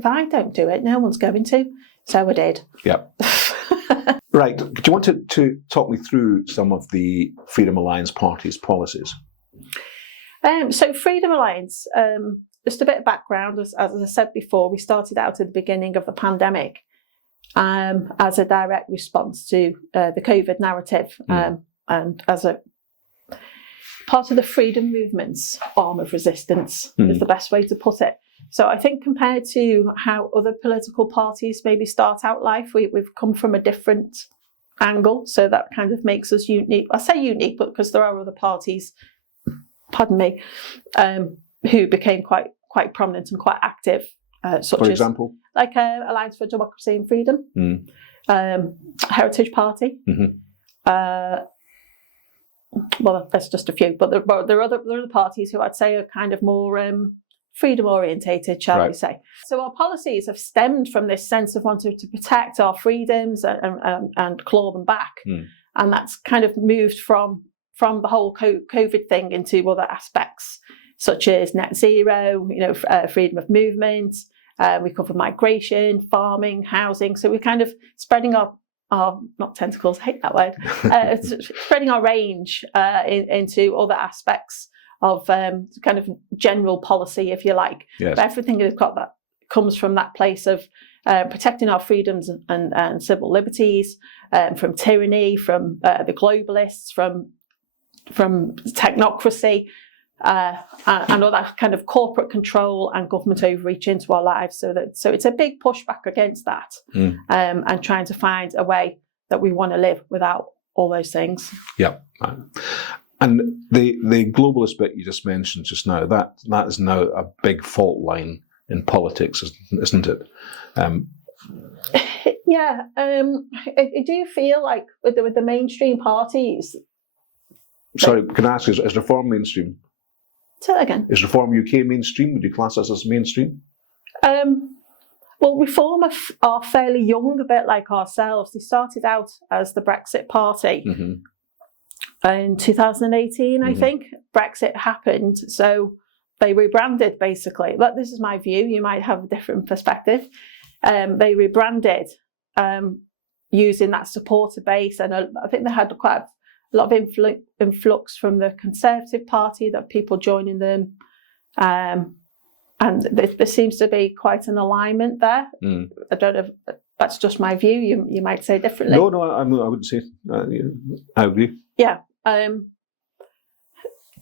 if I don't do it, no one's going to. So I did. Yeah. Right. Do you want to talk me through some of the Freedom Alliance Party's policies? So Freedom Alliance, just a bit of background, as I said before, we started out at the beginning of the pandemic as a direct response to the COVID narrative and as a part of the freedom movement's arm of resistance is the best way to put it. So I think compared to how other political parties maybe start out life, we've come from a different angle. So that kind of makes us unique. I say unique, but because there are other parties, pardon me, who became quite prominent and quite active. Such for example? As like Alliance for Democracy and Freedom, Heritage Party. Well, that's just a few, but there are other parties who I'd say are kind of more freedom orientated, shall we say. So our policies have stemmed from this sense of wanting to protect our freedoms and claw them back. And that's kind of moved from the whole COVID thing into other aspects, such as net zero, freedom of movement. We cover migration, farming, housing. So we're kind of spreading our not tentacles, I hate that word, spreading our range into other aspects of kind of general policy, if you like. Yes. But everything that comes from that place of protecting our freedoms and civil liberties, from tyranny, from the globalists, from technocracy, and all that kind of corporate control and government overreach into our lives. So it's a big pushback against that, and trying to find a way that we want to live without all those things. Yeah. And the globalist bit you just mentioned just now, that is now a big fault line in politics, isn't it? Yeah, I do feel like with the mainstream parties. Sorry, can I ask, is Reform mainstream? Say that again. Is Reform UK mainstream? Would you class us as mainstream? Well, Reform are fairly young, a bit like ourselves. They started out as the Brexit Party in 2018, I think. Brexit happened, so they rebranded, basically. But this is my view. You might have a different perspective. They rebranded using that supporter base, and I think they had quite a lot of influx from the Conservative Party, that people joining them. And there seems to be quite an alignment there. I don't know if that's just my view. You might say differently. No, I wouldn't say. I agree. Yeah.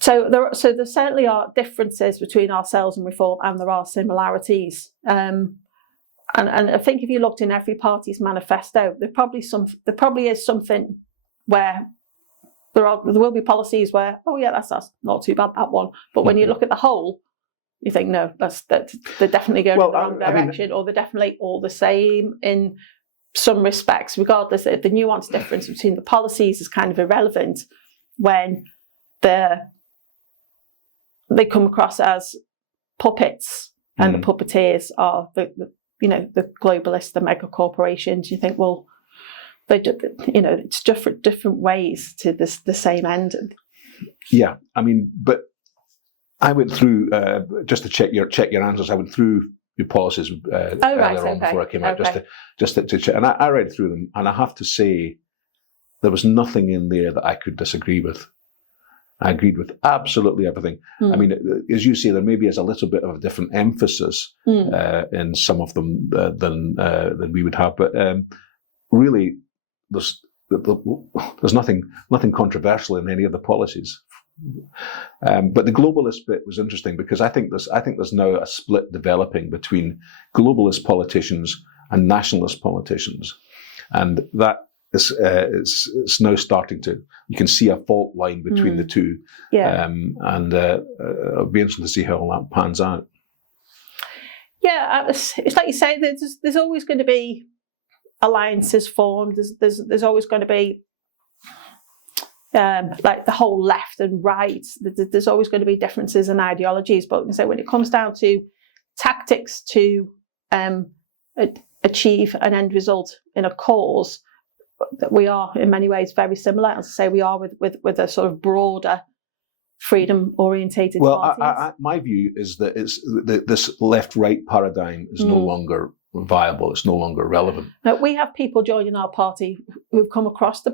So there certainly are differences between ourselves and Reform, and there are similarities. And I think if you looked in every party's manifesto, there probably is something where there will be policies where, oh yeah, that's not too bad, that one. But when you look at the whole, you think, no, they're definitely going in the wrong direction, or they're definitely all the same in some respects, regardless. The nuanced difference between the policies is kind of irrelevant when they come across as puppets, and the puppeteers are the globalists, the mega corporations. You think, well, it's different ways to the same end. Yeah, I mean, but I went through just to check your answers. I went through your policies earlier on before I came out, just to check, and I read through them, and I have to say there was nothing in there that I could disagree with. I agreed with absolutely everything. I mean, as you say, there maybe is a little bit of a different emphasis in some of them than we would have, but really, there's nothing controversial in any of the policies. But the globalist bit was interesting, because I think there's now a split developing between globalist politicians and nationalist politicians, and that is now starting to. You can see a fault line between the two. Yeah. And it'll be interesting to see how all that pans out. Yeah, it's like you say. There's always going to be alliances formed. There's always going to be. Like the whole left and right, there's always going to be differences in ideologies. But so when it comes down to tactics to achieve an end result in a cause, that we are in many ways very similar. As I say, we are with a sort of broader freedom-orientated parties. My view is that this left-right paradigm is no longer viable. It's no longer relevant. We have people joining our party who've come across the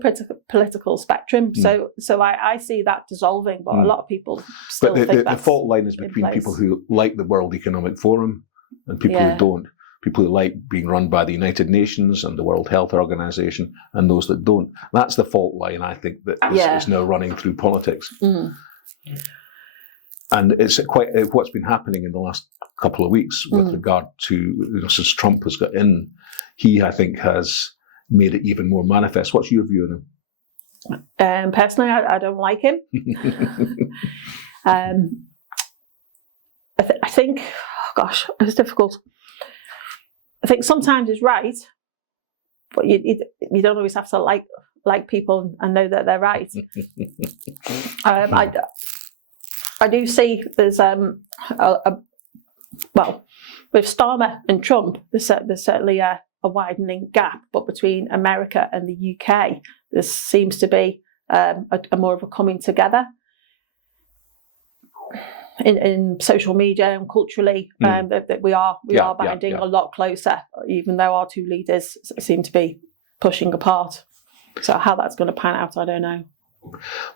political spectrum, so I see that dissolving, but a lot of people still think that's the fault line is between people who like the World Economic Forum and people who don't. People who like being run by the United Nations and the World Health Organization, and those that don't. That's the fault line, I think, that is now running through politics. And it's quite what's been happening in the last couple of weeks with regard to, since Trump has got in, he, I think, has made it even more manifest. What's your view on him? Personally, I don't like him. I think, gosh, it's difficult. I think sometimes he's right, but you don't always have to like people and know that they're right. I do see there's with Starmer and Trump, there's certainly a widening gap, but between America and the UK, there seems to be a more of a coming together in social media and culturally. That we are binding a lot closer, even though our two leaders seem to be pushing apart. So how that's going to pan out, I don't know.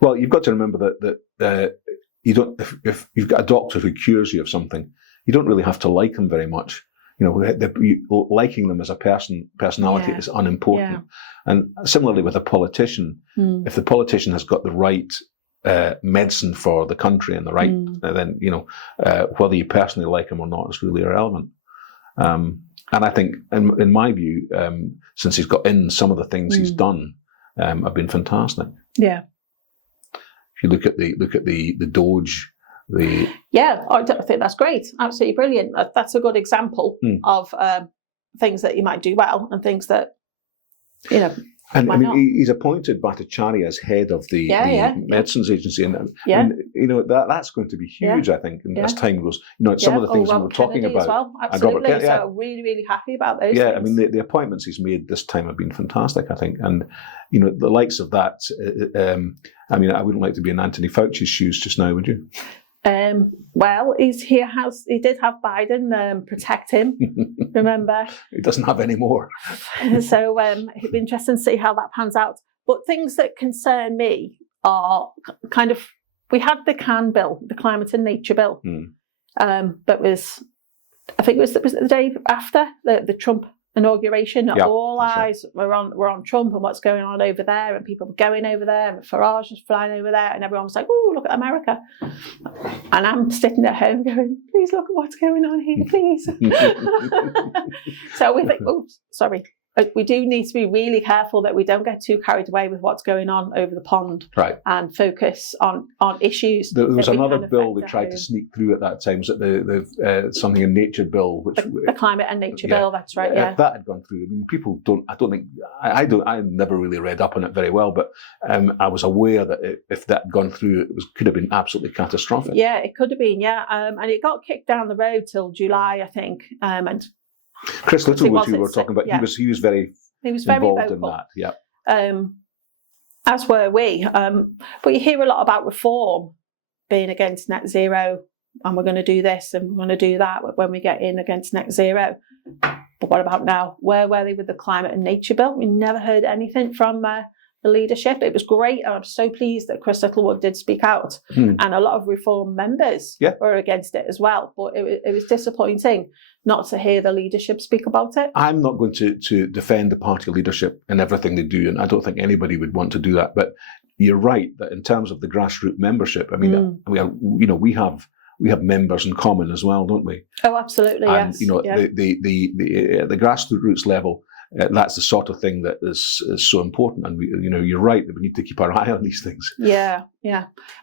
Well, you've got to remember that you don't. If you've got a doctor who cures you of something, you don't really have to like them very much. Liking them as a personality is unimportant. And similarly with a politician, if the politician has got the right medicine for the country and the right, then whether you personally like him or not is really irrelevant. And I think, in my view, since he's got in, some of the things he's done have been fantastic. Yeah. If you look at the Doge, I think that's great, absolutely brilliant. That's a good example of things that you might do well and things that And I mean, he's appointed Bhattacharya as head of the Medicines Agency, and that's going to be huge. I think, as time goes, some of the things we were talking about. As well. Absolutely, Robert, so really, really happy about those. Yeah, things. I mean, the appointments he's made this time have been fantastic. I think, and the likes of that. I mean, I wouldn't like to be in Anthony Fauci's shoes just now, would you? Well, he did have Biden protect him. Remember, he doesn't have any more. So it'd be interesting to see how that pans out. But things that concern me are kind of, we had the CAN bill, the Climate and Nature Bill, but I think it was the day after the Trump inauguration. All eyes were on Trump and what's going on over there, and people were going over there, and Farage was flying over there, and everyone was like, "Oh, look at America!" And I'm sitting at home going, "Please look at what's going on here, please." So we think, "Oh, sorry." We do need to be really careful that we don't get too carried away with what's going on over the pond, and focus on issues. There was another bill they tried to sneak through at that time. Was it the something in Nature Bill, which the Climate and Nature Bill? That's right. Yeah, if that had gone through, I mean, people don't. I don't think I never really read up on it very well, but I was aware that if that had gone through, it could have been absolutely catastrophic. Yeah, it could have been. Yeah, and it got kicked down the road till July, I think, and. Chris Littlewood, who we were talking about, he was very involved in that. Yeah. As were we. But you hear a lot about reform being against net zero, and we're going to do this and we're going to do that when we get in against net zero. But what about now? Where were they with the Climate and Nature Bill? We never heard anything from the leadership. It was great, and I'm so pleased that Chris Littlewood did speak out, and a lot of Reform members were against it as well. But it was disappointing not to hear the leadership speak about it. I'm not going to defend the party leadership in everything they do, and I don't think anybody would want to do that. But you're right that in terms of the grassroots membership, I mean, we have members in common as well, don't we? Oh, absolutely. And yes. The grassroots level. That's the sort of thing that is so important, and you're right that we need to keep our eye on these things. Yeah.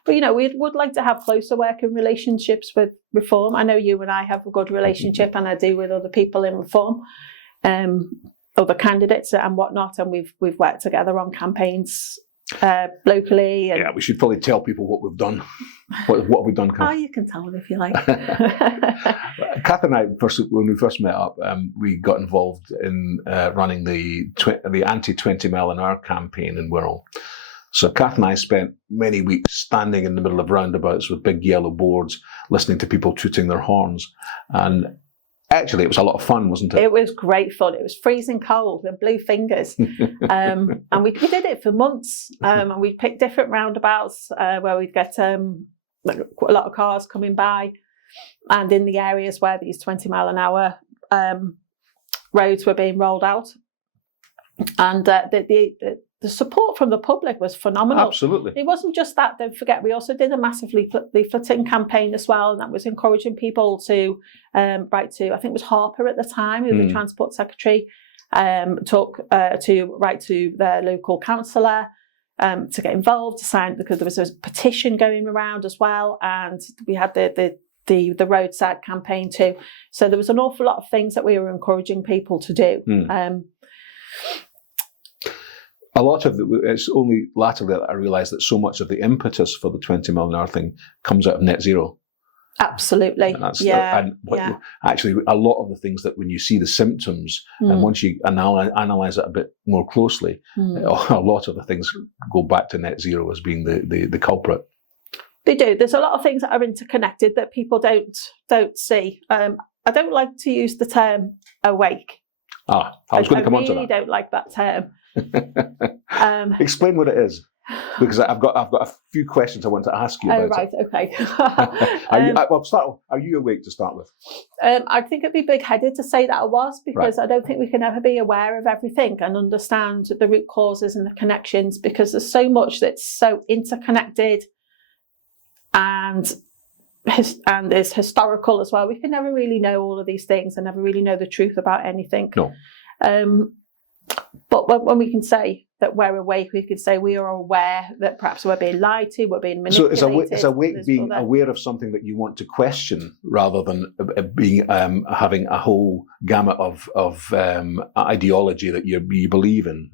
But we would like to have closer working relationships with Reform. I know you and I have a good relationship, and I do with other people in Reform, other candidates and whatnot, and we've worked together on campaigns locally. And we should probably tell people what we've done. What have we done, Cath? Oh, you can tell them if you like. Cath and I, when we first met up, we got involved in running the anti-20 mile an hour campaign in Wirral. So Cath and I spent many weeks standing in the middle of roundabouts with big yellow boards, listening to people tooting their horns. And actually, it was a lot of fun, wasn't it? It was great fun. It was freezing cold with blue fingers. And we did it for months. And we picked different roundabouts where we'd get a lot of cars coming by. And in the areas where these 20 mile an hour roads were being rolled out. And the support from the public was phenomenal. Absolutely. It wasn't just that. Don't forget, we also did a massive leafleting campaign as well, and that was encouraging people to write to, I think it was Harper at the time, who was the Transport Secretary, to write to their local councillor, to get involved, to sign, because there was a petition going around as well, and we had the roadside campaign too. So there was an awful lot of things that we were encouraging people to do. A lot of it's only latterly that I realised that so much of the impetus for the 20 mile an hour thing comes out of net zero. Absolutely. Actually, a lot of the things that when you see the symptoms and once you analyse it a bit more closely, a lot of the things go back to net zero as being the culprit. They do. There's a lot of things that are interconnected that people don't see. I don't like to use the term awake. I was going to come on to that. I really don't like that term. Explain what it is, because I've got a few questions I want to ask you about. Oh, right, okay. Are you awake to start with? I think it'd be big-headed to say that I was, because I don't think we can ever be aware of everything and understand the root causes and the connections, because there's so much that's so interconnected and is historical as well. We can never really know all of these things and never really know the truth about anything. No. But when we can say that we're awake, we can say we are aware that perhaps we're being lied to, we're being manipulated. So it's awake being aware of something that you want to question, rather than having a whole gamut of ideology that you believe in.